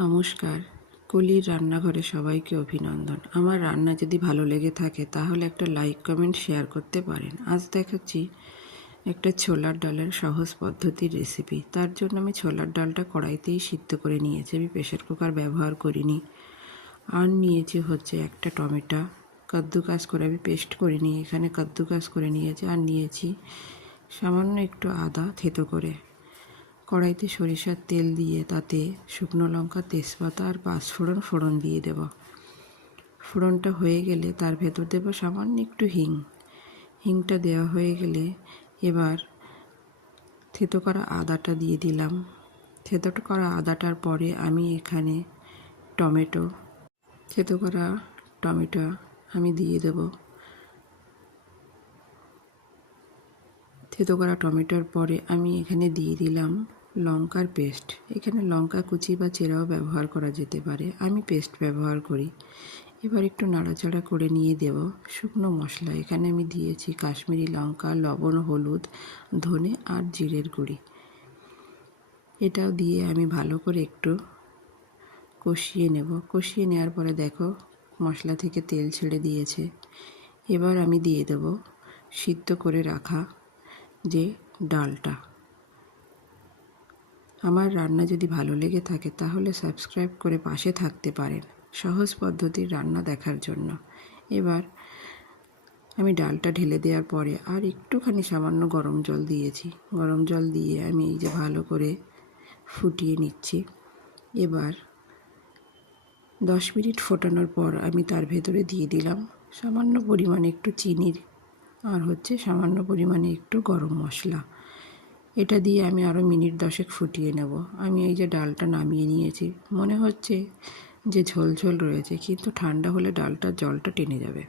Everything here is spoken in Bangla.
নমস্কার, কলির রান্নাঘরে সবাইকে অভিনন্দন। আমার রান্না যদি ভালো লেগে থাকে তাহলে একটা লাইক, কমেন্ট, শেয়ার করতে পারেন। আজ দেখাচ্ছি একটা ছোলার ডালের সহজ পদ্ধতির রেসিপি। তার জন্য আমি ছোলার ডালটা কড়াইতেই সিদ্ধ করে নিয়েছি, আমি প্রেসার কুকার ব্যবহার করিনি। আর নিয়েছি হচ্ছে একটা টমেটো, কাদ্দুকাস করে আমি পেস্ট করে নিয়ে এখানে কাদ্দুকাস করে নিয়েছি। আর নিয়েছি সামান্য একটু আদা থেতো করে। কড়াইতে সরিষার তেল দিয়ে তাতে শুকনো লঙ্কা, তেজপাতা আর পাঁচফোড়ন ফোড়ন দিয়ে দেব। ফোড়নটা হয়ে গেলে তার ভেতর দেব সামান্য একটু হিংটা দেওয়া হয়ে গেলে এবার থেতো করা আদাটা দিয়ে দিলাম। থেতো করা আদাটার পরে আমি এখানে থেতো করা টমেটো আমি দিয়ে দেব। থেতো করা টমেটোর পরে আমি এখানে দিয়ে দিলাম লঙ্কার পেস্ট। এখানে লঙ্কা কুচি বা চেরাও ব্যবহার করা যেতে পারে, আমি পেস্ট ব্যবহার করি। এবার একটু নাড়াচাড়া করে নিয়ে দেব শুকনো মশলা। এখানে আমি দিয়েছি কাশ্মীরি লঙ্কা, লবণ, হলুদ, ধনে আর জিরের গুঁড়ি। এটাও দিয়ে আমি ভালো করে একটু কষিয়ে নেব। কষিয়ে নেওয়ার পরে দেখো মশলা থেকে তেল ছেড়ে দিয়েছে। এবার আমি দিয়ে দেব সিদ্ধ করে রাখা যে ডালটা। আমার রান্না যদি ভালো লেগে থাকে তাহলে সাবস্ক্রাইব করে পাশে থাকতে পারেন সহজ পদ্ধতির রান্না দেখার জন্য। এবার আমি ডালটা ঢেলে দেওয়ার পরে আর একটুখানি সামান্য গরম জল দিয়েছি। গরম জল দিয়ে আমি এই যে ভালো করে ফুটিয়ে নিচ্ছি। এবার 10 মিনিট ফোটানোর পর আমি তার ভেতরে দিয়ে দিলাম সামান্য পরিমাণে একটু চিনির আর হচ্ছে সামান্য পরিমাণে একটু গরম মশলা। এটা দিয়ে আমি আরও মিনিট 10 ফুটিয়ে নেব। আমি এই যে ডালটা নামিয়ে নিয়েছি, মনে হচ্ছে যে ঝোল ঝোল রয়েছে, কিন্তু ঠান্ডা হলে ডালটার জলটা টেনে যাবে।